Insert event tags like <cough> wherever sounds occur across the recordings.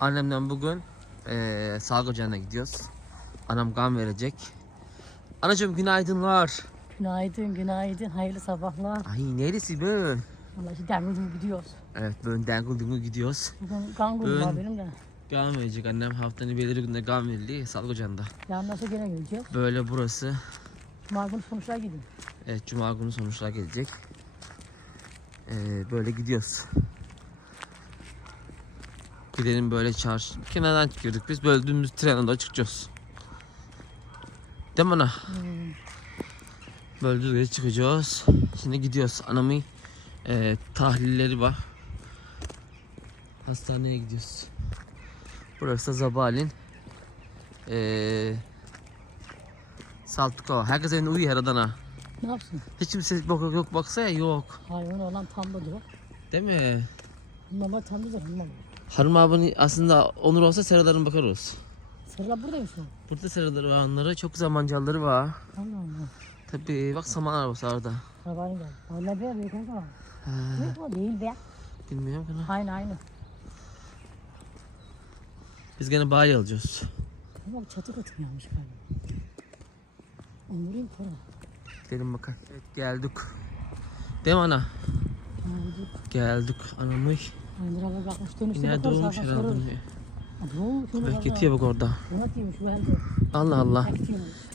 Annemden bugün eee sağlık ocağına gidiyoruz. Anam kan verecek. Anacığım günaydınlar. Günaydın, günaydın. Hayırlı sabahlar. Ay neresi bu? Vallahi işte dengizim gidiyoruz. Evet böyle dengul dengul gidiyoruz. Bugün kan var Bugün- benim de. Kan verecek annem haftanın belirli günde kan veriliyor sağlık ocağında. Yarın nasıl gene geleceğiz. Böyle burası. Cuma günü sonuçlar gidin. Evet cuma günü sonuçlar gelecek. Ee, böyle gidiyoruz. Gidelim böyle çarşı. Kenardan çıkıyorduk biz. Böyle dümdüz trenden çıkacağız. Değil mi ana? Hmm. Düz çıkacağız. Şimdi gidiyoruz. Anamın e, tahlilleri var. Hastaneye gidiyoruz. Burası da Zabalin. E, Saltıkova. Herkes evinde uyuyor her adana. Ne yapsın? Hiç kimse yok yok yok baksa ya yok. Hayvan olan tam da diyor. Değil mi? Normal tam da normal. Hanım abinin aslında Onur olsa seraların bakarız. Sırla buradaymış o. Burada seraları var onlara. Çok güzel mancalları var. Allah Allah. Tabii bak saman arabası orada. Arabayı geldi. Valla be büyük kanka. Ha, Büyük o değil be. bilmiyorum ki. Aynı aynı. Biz gene bayi alacağız. Ama çatı katı yanmış galiba. Onurayım para. Gidelim bakalım. Evet geldik. Değil mi ana? Haydi. Geldik anamı. Kalkmış dönüşte Nerede bakarız. herhalde. Abo, şuna bak. orada. Buna diymiş bu halde. Allah Allah.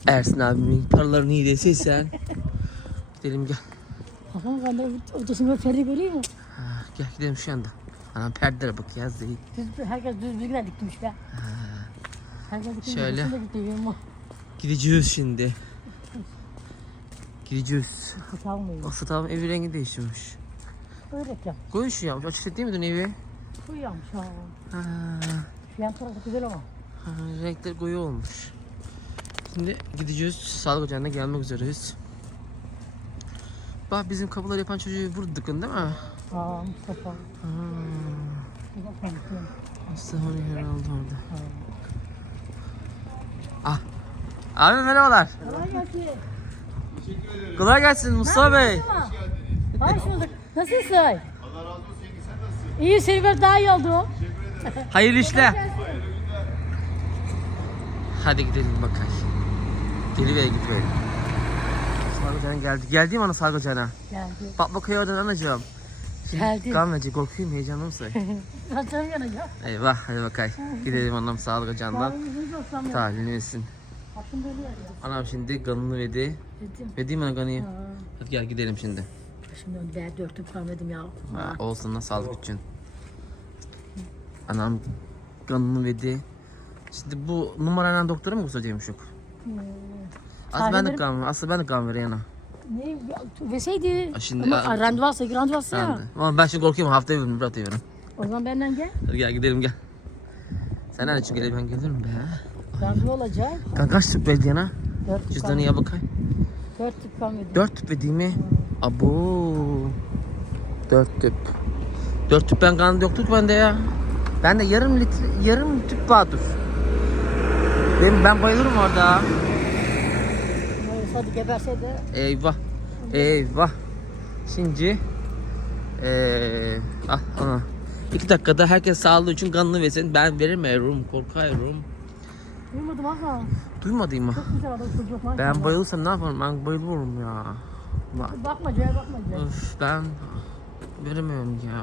Ersin abimin paralarını iyi desin sen. Gidelim gel. Ben de odasını perde görüyor mu? Ha, gel gidelim şu anda. Anam perdelere bak yaz değil. Düz, herkes düz bilgiler dikmiş be. Herkes dikmiş. Şöyle. Ama Gideceğiz şimdi. Gideceğiz. Hata olmuyor. O satalım evi rengi değiştirmiş. Öyle reklam. Koyun şu yapmış. Açık değil mi dün evi? Bu yanmış ha. Ha, Şu yan tarafı güzel ama. ha, renkler koyu olmuş. Şimdi gideceğiz. Sağlık ocağına gelmek üzereyiz. Bak bizim kapıları yapan çocuğu vurduk değil mi? Aa Mustafa. Ha, Mustafa. Mustafa herhalde orada. Ah. Abi merhabalar. Kolay gelsin. Kolay gelsin Mustafa Bey. Hoş bulduk. Nasılsın? Allah razı olsun. Sen nasılsın? İyi Silver daha iyi oldu. Hayırlı işler. Hadi gidelim bakalım. Deli Bey'e git böyle. Sağlık ocağına geldik. Geldi mi ana sağlık ocağına? Geldi. Bak bakıyor oradan anacığım. Geldi. Kalmayacak korkuyum heyecanlı mısın? <laughs> Kaçan yanacak. Eyvah hadi bakayım. Gidelim anam etsin. Başım dönüyor. Anam şimdi kanını verdi. Verdi mi ana kanıyı? Ha. Hadi gel gidelim şimdi. Döndü. Ben dörtüm kalmadım ya. Ha, olsun da sağlık için. Anam kanını verdi. Şimdi bu numarayla doktora mı göstereceğimiş yok? Hmm. Aslında ben de kan, aslında ben de kan vereyim ana. Ne? Veseydi. Ha, şimdi- Ama ya- randevu alsa, randevu alsa ya. Ama ben şimdi korkuyorum haftaya bir Murat diyorum. O zaman benden gel. Hadi gel gidelim gel. Sen nerede çünkü ben gelirim be. Randevu olacak. Kan kaç tüp verdi yana? Dört tüp Cüzdanı ya bakayım. Dört tüp kalmadı. Dört tüp verdi mi? Abo. Dört tüp. Dört tüp ben kan yoktu ki bende ya. Ben de yarım litre, yarım tüp vardır. Ben, ben bayılırım orada. Hadi geberse de Eyvah. Eyvah. Şimdi eee ah ana. İki dakikada herkes sağlığı için kanını versin. Ben veremiyorum, korkuyorum. duymadım ama. Duymadın mı? Çok güzel adam çocuk. Ben bayılırsam ne yaparım? Ben bayılıyorum ya. Bak, Bakma Ceyhan bakma Ceyhan. Öf ben veremiyorum ya.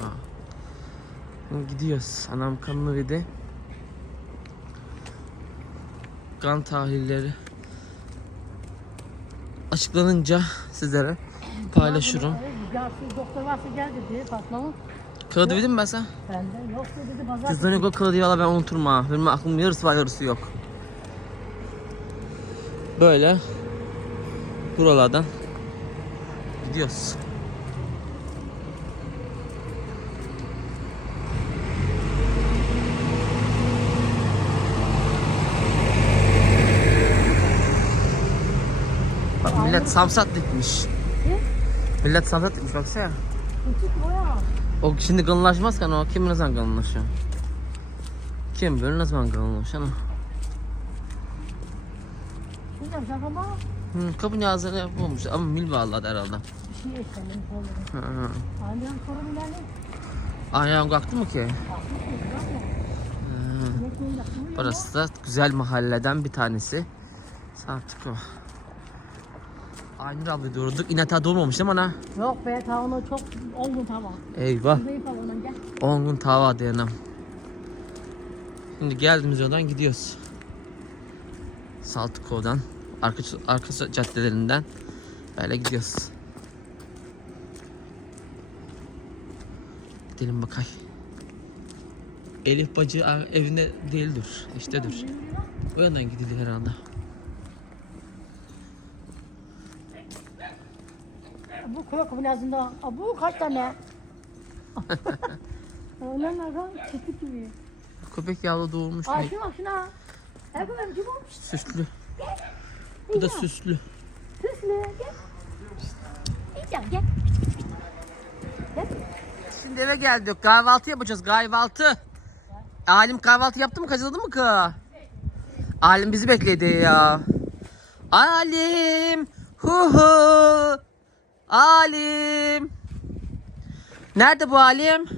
Gidiyoruz. Anam kanını verdi. Kan tahlilleri açıklanınca sizlere paylaşırım. Ya şu doktor varsa gel dedi Fatma'nın. Kağıdı verdim mi ben sana? Bende yoksa dedi pazar. Cüzdanı yok kağıdı valla ben unuturum ha. Benim aklım yarısı var yarısı yok. Böyle buralardan gidiyoruz. Bak millet samsat dikmiş. Ne? Millet samsat dikmiş baksana. O şimdi kalınlaşmazken o kim ne zaman kalınlaşıyor? Kim böyle ne zaman kalınlaşıyor? Şaka mı? Hı, kapının ağzını yapmamış ama mil bağladı herhalde. Bir şey ekledim. Hı hı. Annem ilerle. Ayağım kalktı mı ki? Kalkmış mı? Hı. Burası da güzel mahalleden bir tanesi. Saatlik o. Aynı abla durduk. İnata değil mi ana? Yok be tavuğunu çok olgun tamam. Eyvah. Zayıf tavuğundan gel. 10 gün tava dayanam. Şimdi geldiğimiz yoldan gidiyoruz. Saltıkov'dan, arka, arka caddelerinden böyle gidiyoruz. Gidelim bakay. Elif bacı evinde değildir, iştedir. O yandan gidilir herhalde. Bu koy kapının ağzında. Bu kaç tane? Onlar nereden? Çekik gibi. Köpek yavru doğurmuş. Ne- şuna şuna. Erkan amcım olmuş. Süslü. Bu da süslü. Süslü gel. Gel gel. Şimdi eve geldik. Kahvaltı yapacağız. Kahvaltı. Alim kahvaltı yaptı mı? Kaçırıldı mı ki? Alim bizi bekledi ya. Alim. Hu hu. Alim. Nerede bu Alim?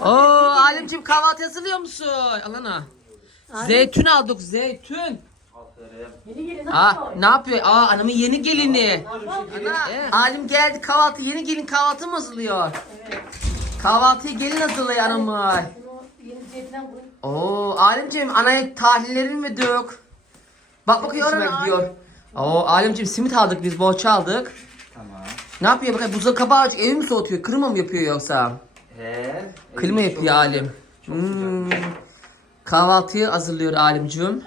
Oo Alimciğim kahvaltı hazırlıyor musun? Alana. Zeytün aldık zeytün. Yeni gelin Aa, ne yapıyor? Aa anamın yeni gelini. Ana, Alim geldi kahvaltı. Yeni gelin kahvaltı mı hazırlıyor? Kahvaltıyı gelin hazırlıyor anamı. Yeni. Oo Alimciğim anaya tahlillerini mi dök? Bak bakıyor oraya gidiyor. Oo Alimciğim simit aldık biz boğaça aldık. Tamam. Ne yapıyor bakayım buzda kabağı evi mi soğutuyor? Kırma mı yapıyor yoksa? He. Klima yapıyor Alim. Hmm. Kahvaltıyı hazırlıyor Alimciğim.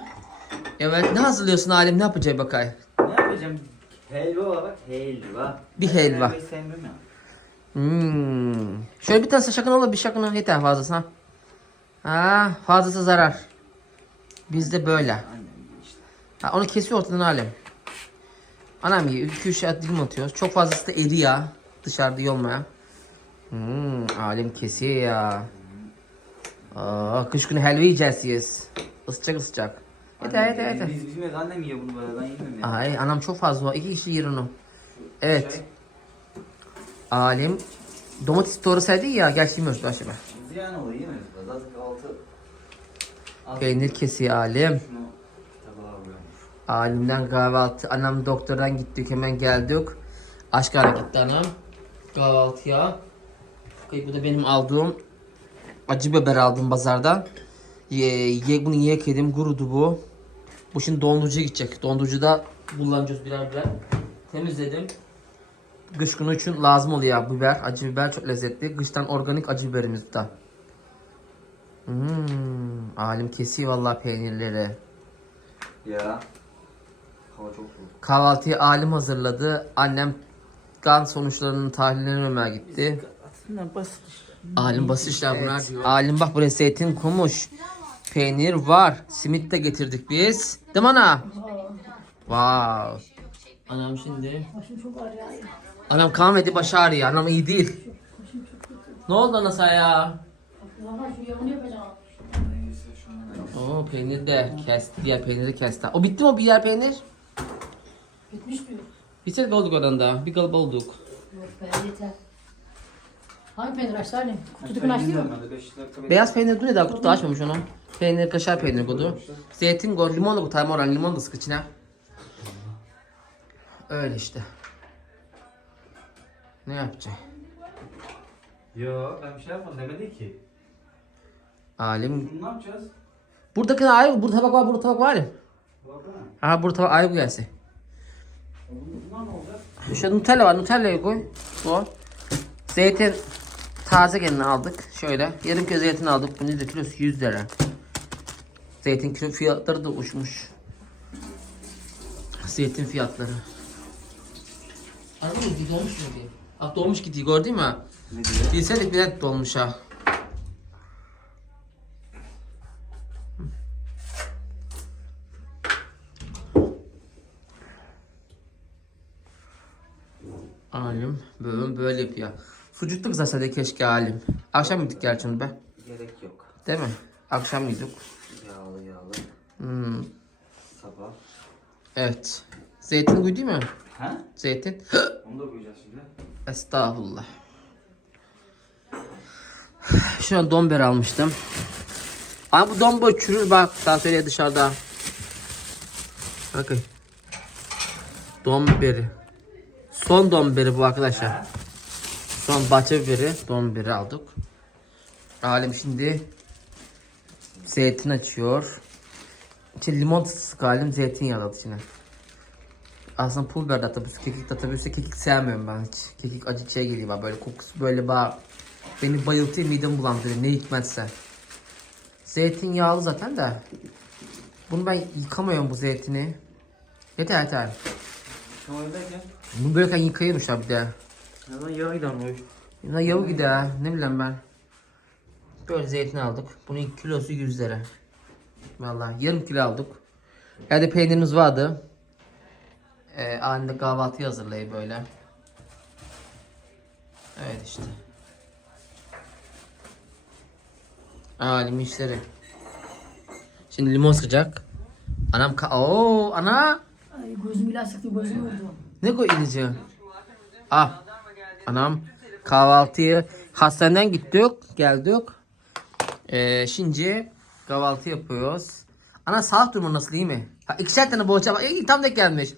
Evet ne hazırlıyorsun Alim ne yapacak bakay? Ne yapacağım? Helva bak. Helva. Bir Ben helva. helvayı sevmem ya. Hmm. Şöyle bir tane şakın olur bir şakın yeter fazlası ha. Fazlası zarar. Bizde böyle. Ha, onu kesiyor ortadan alem. Anam yiyor. 2-3 at dilim atıyor. Çok fazlası da eri ya. Dışarıda yolmaya. Hmm, alem kesiyor ya. Aa, kış günü helva yiyeceğiz. Isıcak ısıcak. Yeter yeter yeter. Biz, bizim evde annem yiyor bunu böyle ben yemiyorum ya. Ay anam çok fazla var. İki kişi yer onu. Evet. Şey, Alem domates doğrasaydı ya. Gerçi yemiyoruz başıma. ziyan oluyor yemiyoruz. da. Zaten kahvaltı. Az Peynir kesiyor şunu koyuyormuş. Alimden kahvaltı. Anam doktordan gittik hemen geldik. Aşkara gitti anam. Kahvaltıya. Bu da benim aldığım acı biber aldım pazardan. Ye, ye, bunu yiyek yedim. Kurudu bu. Bu şimdi dondurucuya gidecek. Dondurucuda kullanacağız birer birer. Temizledim. Kış günü için lazım oluyor biber. Acı biber çok lezzetli. Kıştan organik acı biberimiz da. Hmm, alim kesiyor vallahi peynirleri. Ya. Hava çok soğuk. Kahvaltıyı alim hazırladı. Annem kan sonuçlarının tahlillerini ömer gitti. Aslında basit işte. Alim basit işler bunlar diyor. Alim bak buraya zeytin koymuş. Peynir var. Simit de getirdik biz. Değil mi ana? Wow. Anam şimdi. Başım çok ağrıyor. Anam kahvedi başı ağrıyor. Anam iyi değil. Ne oldu anasa ya? Oo peynir de kesti. Diğer peyniri kesti. O bitti mi o diğer peynir? Bitmiş diyor. Bitir olduk oradan da. Bir kalıp olduk. Yok be yeter. Hangi peynir açtı annem? Kutucukunu açtı mı? Beyaz peynir duruyor daha kutu açmamış onu. Peynir kaşar peynir koydu. Zeytin koy, limon da koy. Tayyip oran limon da sık içine. Öyle işte. Ne yapacak? Yo ben bir şey yapmadım demedi ki. Alim. Bunu ne yapacağız? Buradaki ay, burada tabak var, burada tabak var ya. Aha burada tabak ay bu gelse. Bunlar ne olacak? Şu Nutella var, Nutella'yı koy. Bu. Zeytin taze gelini aldık. Şöyle yarım kilo zeytin aldık. Bu nedir kilosu 100 lira. Zeytin kilo fiyatları da uçmuş. Zeytin fiyatları. Araba mı dolmuş mu diye? Bak dolmuş gidiyor gördün mü? Bilseydik bilet dolmuş ha. Alim böyle böyle yapıyor. Sucuklu kızarsa keşke alim. Akşam yedik gerçi onu be. Gerek yok. Değil mi? Akşam yedik. Yağlı yağlı. Hmm, Sabah. evet. Zeytin koy değil mi? Ha? Zeytin. Onu da koyacağız şimdi. Estağfurullah. Şu an don biber almıştım. Ama bu don boy çürür bak. Daha söyleye dışarıda. Bakın. Don biberi. Son don biberi bu arkadaşlar. Son bahçe biberi. Don biberi aldık. Alim şimdi zeytin açıyor. İçine limon sık halim zeytinyağı da içine. Aslında pul biber de tabii kekik de tabii kekik sevmiyorum ben hiç. Kekik acı şey geliyor bana böyle kokusu böyle bağ beni bayıltıyor midemi bulandırıyor ne hikmetse. Zeytinyağlı zaten de. Bunu ben yıkamıyorum bu zeytini. Yeter yeter. Bunu böyleyken yıkayıyormuşlar bir de. Hemen yağ gider mi? Ya gider ne bileyim ben. Böyle zeytin aldık. Bunun kilosu 100 lira. Vallahi yarım kilo aldık. Evde peynirimiz vardı. Ee, annemde kahvaltı hazırlayıp böyle. Evet işte. Alim işleri. Şimdi limon sıcak. Anam ka Oo ana. Ay gözüm ilaç sıktı gözüm vurdu. Ne koy ilici? Ah. Anam kahvaltıyı hastaneden gittik, geldik. Ee, şimdi kahvaltı yapıyoruz. Ana sağlık durumu nasıl iyi mi? Ha, ikişer tane boğaça var. İyi tam da gelmiş.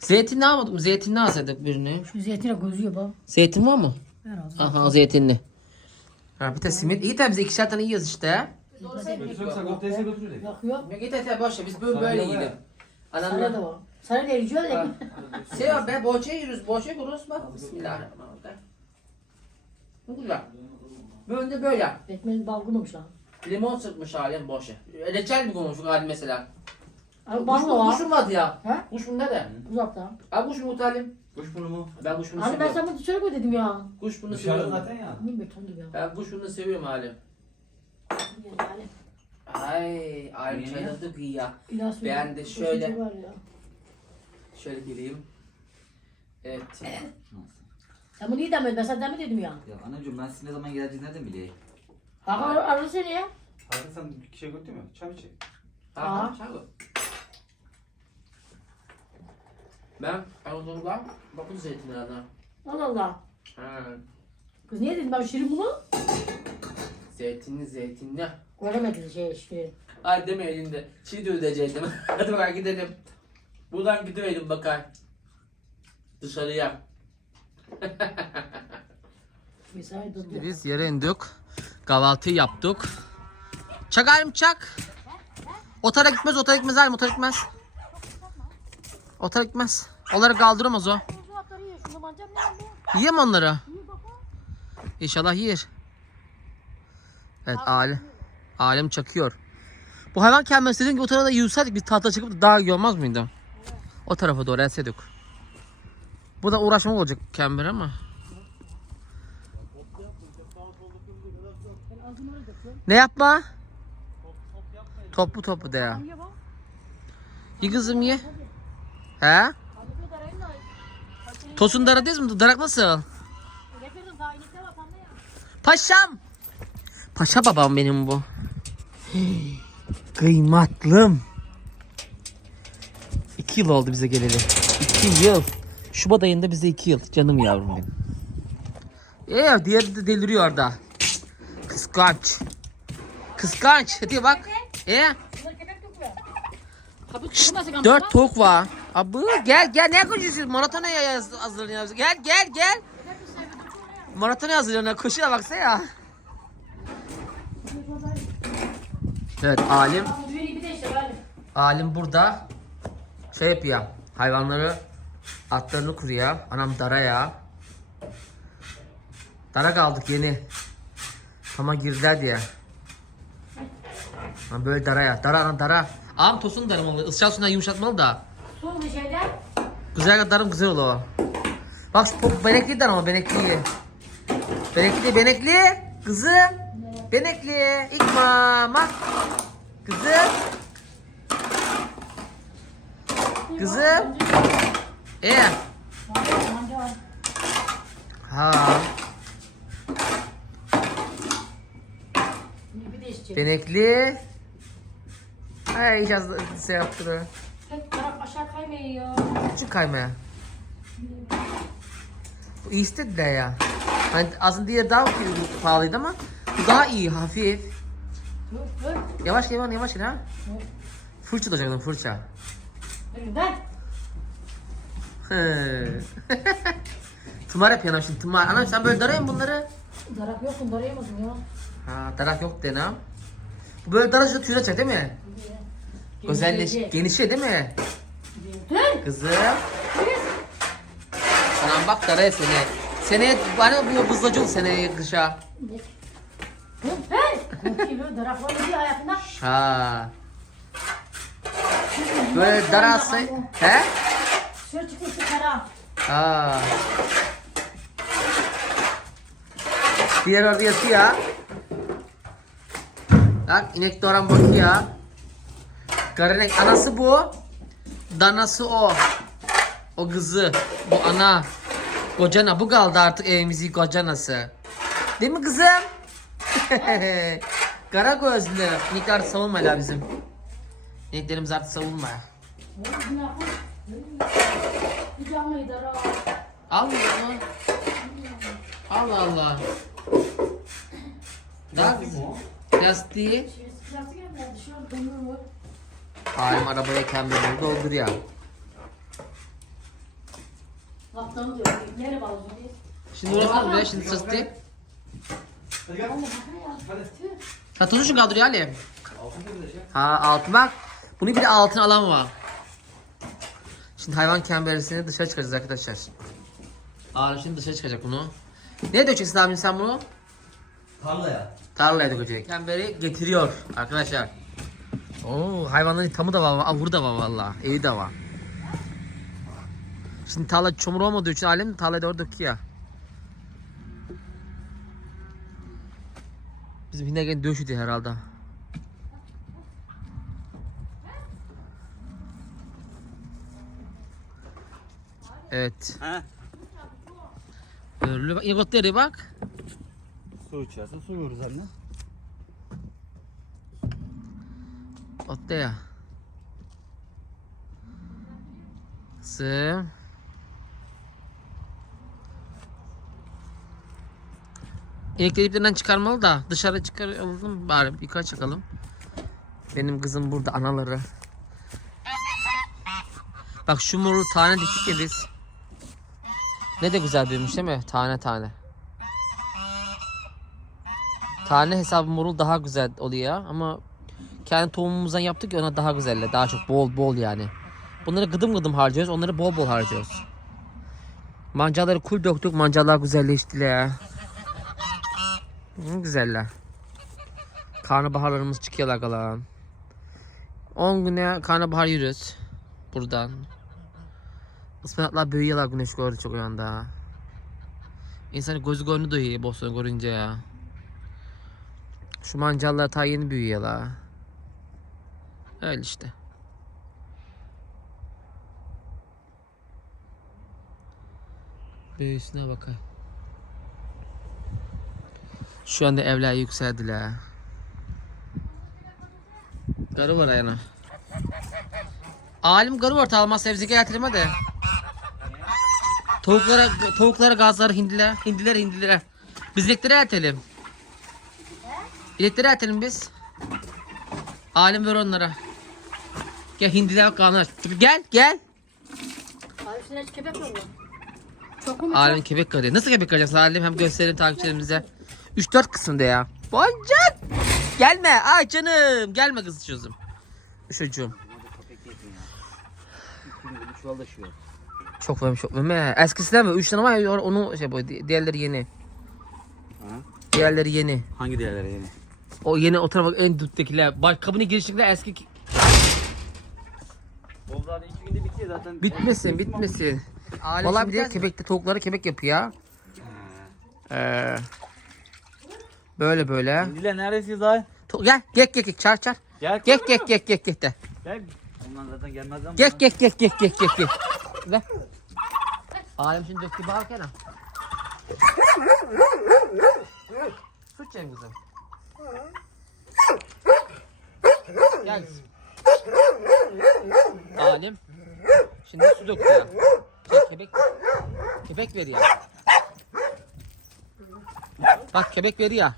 Zeytin ne almadım? Zeytin ne alsaydık birini? Şu zeytine gözüyor bak. Zeytin var mı? Abi. Aha zeytinli. Ha, bir de simit. İyi tabi biz ikişer tane yiyoruz işte. Götürsen Goktay'a götürecek. Yakıyor. Ya git et boş ver, biz böyle, Sana böyle yiyelim. Sarı da Anam var. Eriyor da. <laughs> Şey var be boğaçaya yürüyoruz. Boğaçaya yürüyoruz bak. Bismillahirrahmanirrahim. Ne güzel. Böyle de böyle. Ekmeğin balgınmış lan. Limon sıkmış halim boşa. Reçel mi koymuş halim mesela? Abi Kuş, bal da var. kuşum vardı ya. He? Kuş mu ne de? Uzakta. Abi kuş mu halim? Kuş bunu mu? Ben kuş bunu Hani ben seviyorum. sana dışarı koy dedim ya. Kuş bunu Dışarıda seviyorum. zaten ya. Ne beton gibi ya. Ben kuş bunu seviyorum halim. Yani Ay, ay Niye? çayladık iyi ya. ilaç Ben de şöyle- var ya. Şöyle geleyim. Evet. <coughs> Sen bunu iyi demedin. Ben sana deme dedim ya. Ya anacığım ben sizin ne zaman geleceğini nereden bileyim? Hakan ar- aradı seni ya. Hadi sen bir şey götür mü? Çay mı çek? Aha, çay koy. Ben Anadolu'da bakın zeytinlerden. Allah Allah. Ha, Kız niye dedim ben şirin bunu? zeytinli zeytinli. Göremedin şey işte. Ay deme elinde. Çiğ de ödeyecektim. <laughs> Hadi bakalım gidelim. Buradan gidelim bakar. Dışarıya. Biz yere indik. Kahvaltı yaptık. Çak halim çak. Otara gitmez, otara gitmez halim, otara gitmez. Otara gitmez. Onları kaldıramaz o. Yiyor mu onları? İnşallah yer. Evet alim. Alim çakıyor. Bu hayvan kendisi dediğin gibi o tarafa da yürüseydik biz tahta çıkıp da daha iyi olmaz mıydı? O tarafa doğru etseydik. Bu da uğraşmak olacak kember ama. Ne yapma? Toplu toplu de ya. Ye kızım ye. He? Tosun daradız mı? Darak nasıl? Paşam. Paşa babam benim bu. Kıymatlım. İki yıl oldu bize geleli. İki yıl. Şubat ayında bize iki yıl. Canım yavrum benim. Ee, diğeri de deliriyor orada. Kıskanç. Kıskanç. Hadi bak. Ee, dört tavuk var. Abi gel gel ne koşuyorsun? Maratona hazırlanıyoruz. Gel gel gel. Maratona hazırlanıyor. Koşuya baksana ya. Evet alim. Alim burada şey yapıyor. Hayvanları atlarını kuruyor. Anam dara ya. Dara kaldık yeni. Ama girdiler diye. Ha böyle dara ya. Dara ana dara. Ağam tosun darım oluyor. Isıcal suyundan yumuşatmalı da. Son bir şeyler. Güzel darım güzel olur. Bak şu benekli dar ama benekli. Benekli benekli. Kızım. Benekli. İlk mama. Kızım. Kızım. Ee. Ha. Benekli. Ay iyice şey yaptırıyor. Tek taraf aşağı kaymıyor. Küçük kaymaya. Bu iyi istedi de ya. Hani aslında diğer daha pahalıydı ama bu daha iyi hafif. Dur dur. Yavaş yavaş yavaş ha. Fırça tutacaktım fırça. Tımar yapıyorsun şimdi tımar. Anam sen böyle darayın bunları. Darak yok mu? Darayamadım ya. Ha darak yok dene. Bu böyle daracı tüyüne çek değil mi? Özelleş, genişe değil mi? Dur. Kızım. Anam bak daraya seni. Seneye bana bu buzlacı ol seneye kışa. Dur. Böyle darak var mı diye hayatında. Ha. Böyle darası. He? Şöyle çıkın şu kara. Ha. Diğer orada yatıyor. Bak inek doğuran bakıyor. Karanek anası bu. Danası o. O kızı. Bu ana. Kocana bu kaldı artık evimizin kocanası. Değil mi kızım? <laughs> Kara gözlü. İnekler savunma la bizim. İneklerimiz artık savunma. Canlıyı darak. Allah Allah. Daha lastiği. Sıkıntı gelmedi. Dışarıda kömür var. Halim arabaya kendi dolduruyor. Kaptanı diyor. Nereye bağlıyorsun diye. Şimdi orası buraya şimdi ya. Ha tuzu şu kaldırıyor Ali. Ha altın bak. Bunun bir de altın alan var. Şimdi hayvan kemberisini dışarı çıkaracağız arkadaşlar. Halim şimdi dışarı çıkacak bunu. Ne dökeceksin abi sen bunu? Tarlaya. Tarlaya dökecek. Kemberi getiriyor arkadaşlar. Oo hayvanların tamı da var, avuru da var valla. Evi de var. Şimdi tarla çamur olmadığı için alem tarlayı da orada döküyor. Bizim hinegen döşüdü herhalde. Evet. He. Öyle bak. İngotları bak. Su içersin su vururuz anne. Otte ya. Sı. İnekleri iplerinden çıkarmalı da dışarı çıkaralım bari yukarı çıkalım. Benim kızım burada anaları. Bak şu moru tane diktik ya biz. Ne de güzel büyümüş değil mi? Tane tane. Tane hesabı morul daha güzel oluyor ama kendi tohumumuzdan yaptık ya ona daha güzelle. Daha çok bol bol yani. Bunları gıdım gıdım harcıyoruz. Onları bol bol harcıyoruz. Mancaları kul döktük. Mancalar güzelleştiler. Hı, güzeller. Karnabaharlarımız çıkıyorlar kalan. 10 güne karnabahar yürüyoruz. Buradan. Ispanaklar büyüyorlar güneş gördü çok yanda. İnsanın gözü gönlü doyuyor bostan görünce ya. Şu mancallar ta yeni büyüyorlar. Öyle işte. Büyüsüne bakayım. Şu anda evler yükseldiler. Garı var ayağına. Alim garı var almaz sebze getirme de. Tavuklara, tavuklara gazlar hindiler, hindiler hindiler. Biz inekleri ertelim. İnekleri ertelim biz. Alim ver onlara. Gel hindiler kanlar. Gel gel. Abi üstüne hiç kebap yok mu? Çok mu? Alim kebek karıyor. Nasıl kebek karacaksın Alim? Hem gösterelim takipçilerimize. 3-4 kısımda ya. Boncuk. Gelme. Ay canım. Gelme kız çocuğum. Çocuğum. Bir çuval taşıyor. Çok vermiş çok vermiş. Eskisi mi? 3 tane var ya onu şey bu diğerleri yeni. Ha? Diğerleri yeni. Hangi diğerleri yeni? O yeni o tarafa en diptekiler. Baş kabını girişlikler eski O zaten iki günde bitiyor zaten. bitmesin bitmesin. Vallahi bir de kebekte tavukları kebek yapıyor. Ee, böyle böyle. Dile neredesiniz ay? To- gel gel gel gel çağır. Gel. Gel gel gel gel gel de. Gel. Onlar zaten gelmez ama. Gel gel gel gel gel gel gel. Ver. Alem şimdi döktü bağırken ha. Su içelim kızım. Gel kızım. Alem. Şimdi su döktü ya. Şey, kebek. Kebek veriyor. Bak kebek veriyor.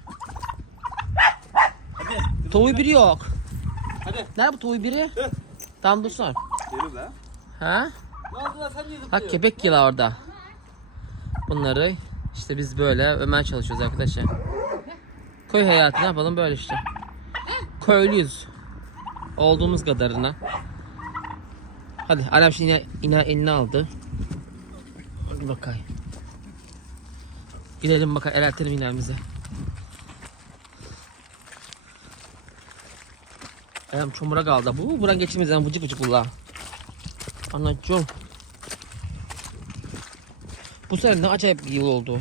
Hadi. Tavuğu biri yok. Hadi. Nerede bu tavuğu biri? Tam dursun. Yürü be. Ha? Ne oldu lan sen niye zıplıyorsun? köpek yıla orada. Bunları işte biz böyle ömer çalışıyoruz arkadaşlar. Köy hayatı ne yapalım böyle işte. Köylüyüz. Olduğumuz kadarına. Hadi annem şimdi yine, yine elini aldı. Hadi bakayım. Gidelim bakalım elertelim inemize. Ayağım çamura kaldı. Bu buran geçirmeyeceğim vıcık vıcık ulla. Anacığım. Bu sene ne acayip bir yıl oldu.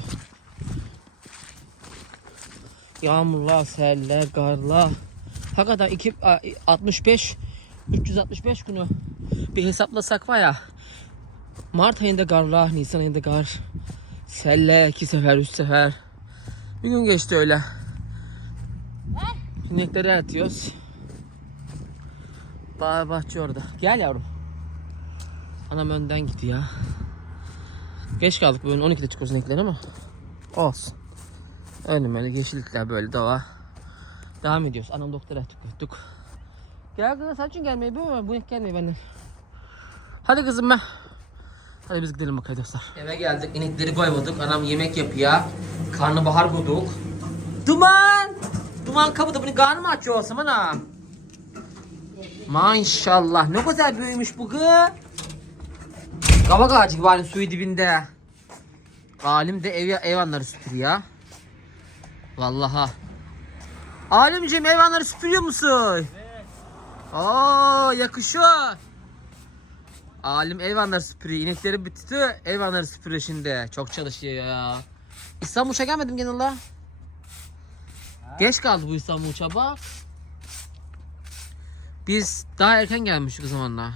Yağmurlar, seller, karlar. Hakikaten iki, a- 65 365 günü bir hesaplasak var ya. Mart ayında karlar, Nisan ayında kar. Seller iki sefer, üç sefer. Bir gün geçti öyle. İnekleri atıyoruz. Bağ bahçe orada. Gel yavrum. Anam önden gidiyor. Geç kaldık bugün 12'de çıkıyoruz inekler ama olsun. Önüme yeşillikler böyle doğa. Devam ediyoruz. Anam doktora tuttuk. Gel kızım sen için gelmeyi bu bu inek gelmeyi benden. Hadi kızım ben. Hadi biz gidelim bakalım dostlar. Eve geldik inekleri koymadık. Anam yemek yapıyor. Karnabahar bulduk. Duman! Duman kapıda bunu karnı mı açıyor olsam anam? Maşallah ne güzel büyümüş bu kız. Kavak ağacı gibi halin suyu dibinde. Alim de ev, eyvanları süpürüyor. Vallaha. Alimciğim eyvanları süpürüyor musun? Evet. Oo yakışıyor. Alim eyvanları süpürüyor. İnekleri bitti. Eyvanları süpürüyor şimdi. Çok çalışıyor ya. İstanbul uçağa gelmedim gene la. Geç kaldı bu İstanbul uçağı bak. Biz daha erken gelmiştik o zamanlar.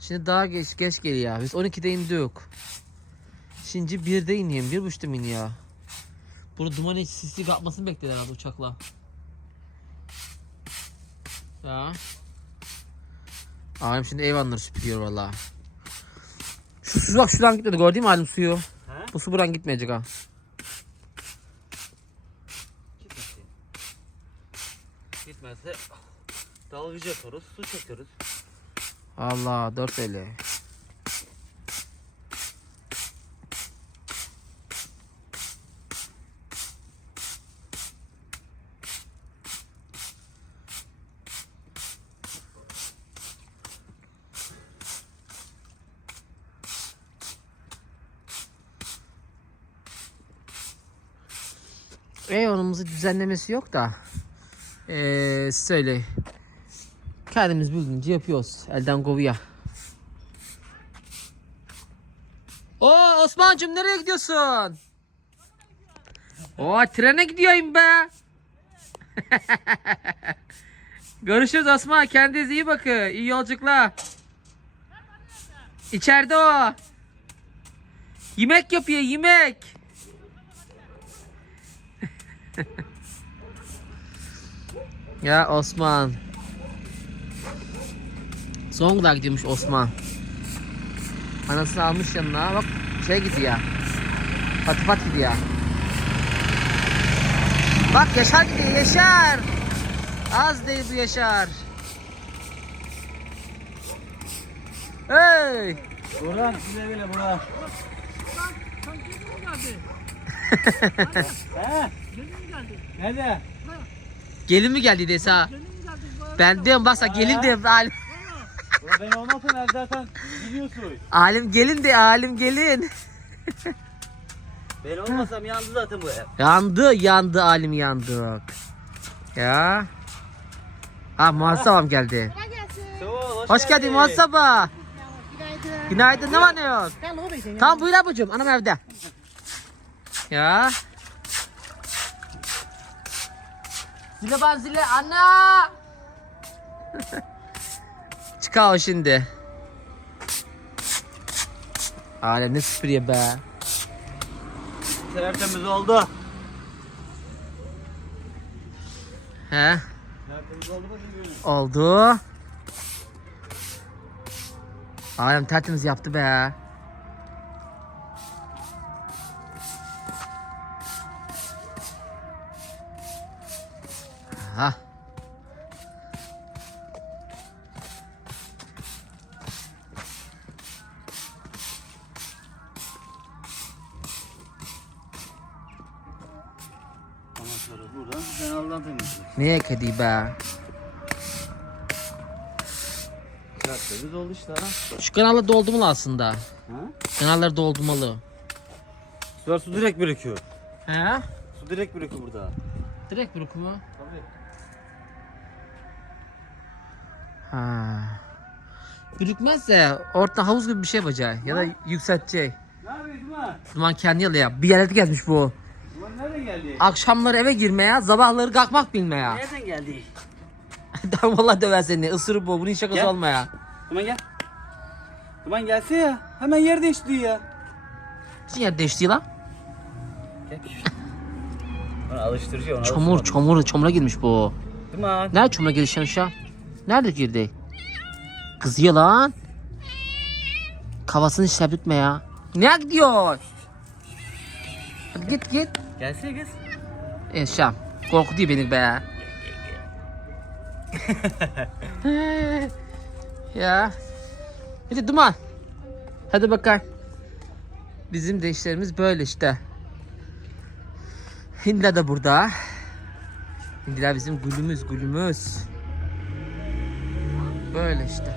Şimdi daha geç geç geliyor. Biz 12'de indik. Şimdi 1'de ineyim. 1.30'da mı iniyor? Burada duman hiç sisli kalkmasını beklediler herhalde uçakla. Ya. Alim şimdi eyvanları süpürüyor valla. Şu su bak şuradan gitmedi gördün mü Alim suyu? He? Bu su buradan gitmeyecek ha. Dalgıcı yaparız, su çekiyoruz. Allah 4 TL. Reyonumuzu düzenlemesi yok da ee, söyle kendimiz bildiğince yapıyoruz elden kovuya. Oo Osman'cım nereye gidiyorsun? Oo trene gidiyorum be. <laughs> Görüşürüz Osman. Kendinize iyi bakın. İyi yolculuklar. İçeride o. Yemek yapıyor yemek. <laughs> ya Osman. Zonguldak gidiyormuş Osman. Anasını almış yanına bak şey gidiyor. Patifat gidiyor. Bak Yaşar gidiyor Yaşar. Az değil bu Yaşar. Hey! Burhan size bile Burhan. <laughs> He? Nerede? Gelin mi geldi desa? Ben diyorum baksa gelin diyorum ben olmazsa ben zaten biliyorsun. Alim gelin de alim gelin. Ben olmasam yandı zaten bu ev. Yandı yandı alim yandık. Ya. Ah muhasebam geldi. Hoş geldin muhasebe. Günaydın. Günaydın ne var ne yok? Tamam buyur ablacığım anam evde. Ya. Zile ben zile anne. <laughs> O şimdi. Alem ne süpürüyor be. Tertemiz oldu. He Tertemiz oldu mu oldu. Alem tertemiz yaptı be. Ha. Neye kedi be? Traktörümüz oldu işte ha. Şu kanallar doldurmalı aslında. Ha? Kanallar doldurmalı. Sular su direkt birikiyor. He? Su direkt birikiyor burada. Direkt bırak mı? Tabii. Ha. Bürükmezse orta havuz gibi bir şey yapacak ya da yükseltecek. Ne yapıyorsun Duman? Duman kendi ya. Bir yerlerde gelmiş bu. Geldi? Akşamları eve girmeye, sabahları kalkmak bilmeye. Nereden geldi? <laughs> Tamam valla döver seni. Isırıp bu. Bunun şakası Gel. olmaya. Duman gel. Duman gelse ya. Hemen yer değişti ya. Sizin yer değişti lan. <laughs> Gel. Onu alıştırıcı onu Çamur, çamur, çamura girmiş bu. Duman. Nerede çamura şu an? Nerede girdi? Kızıyor lan. Kafasını şebitme ya. Ne gidiyor? Git git. Gelsene kız. E Şam. Korkutuyor beni be. ya. Hadi duman. Hadi bakalım. Bizim de işlerimiz böyle işte. Hindla da burada. Hindiler bizim gülümüz gülümüz. Böyle işte.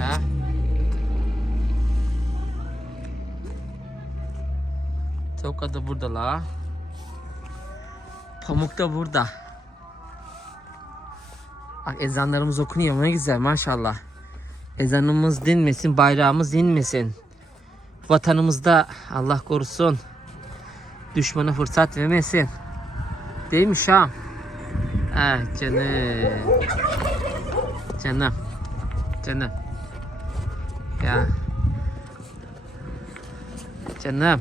Ha? Toka da burada la. Pamuk da burada. Bak ezanlarımız okunuyor ne güzel maşallah. Ezanımız dinmesin, bayrağımız inmesin. Vatanımızda Allah korusun. Düşmana fırsat vermesin. Değil mi Şam? Ah canım. Canım. Canım. Ya. Canım.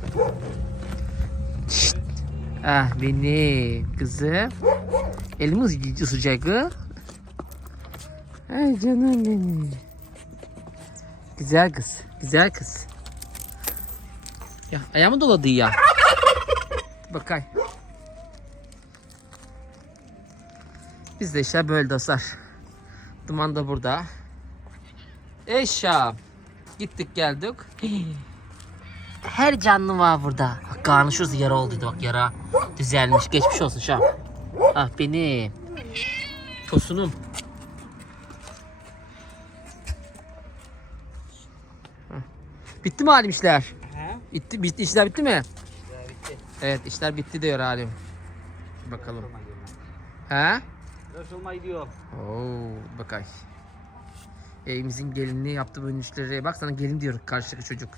Ah benim kızım. Elimiz ısıcak kız. Ay canım benim. Güzel kız. Güzel kız. Ya ayağımı doladı ya. Bakay. Biz de işte böyle dostlar. Duman da burada. Eşya. Gittik geldik. Her canlı var burada. Bak karnı şurası yara olduydu bak yara. Düzelmiş. Geçmiş olsun Şam. Ah benim. Tosunum. Bitti mi halim işler? He? Bitti, bitti işler bitti mi? Ya bitti. Evet işler bitti diyor halim. Bakalım. He? Olma gidiyor. Oo, bakay. Evimizin gelinliği yaptı bu işleri. Bak sana gelin diyor karşıdaki çocuk.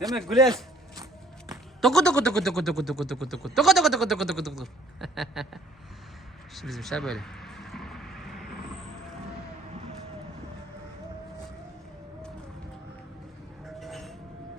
Demek Güles. Doku doku doku doku doku doku doku doku doku doku doku doku doku doku doku Şimdi bizim şey böyle.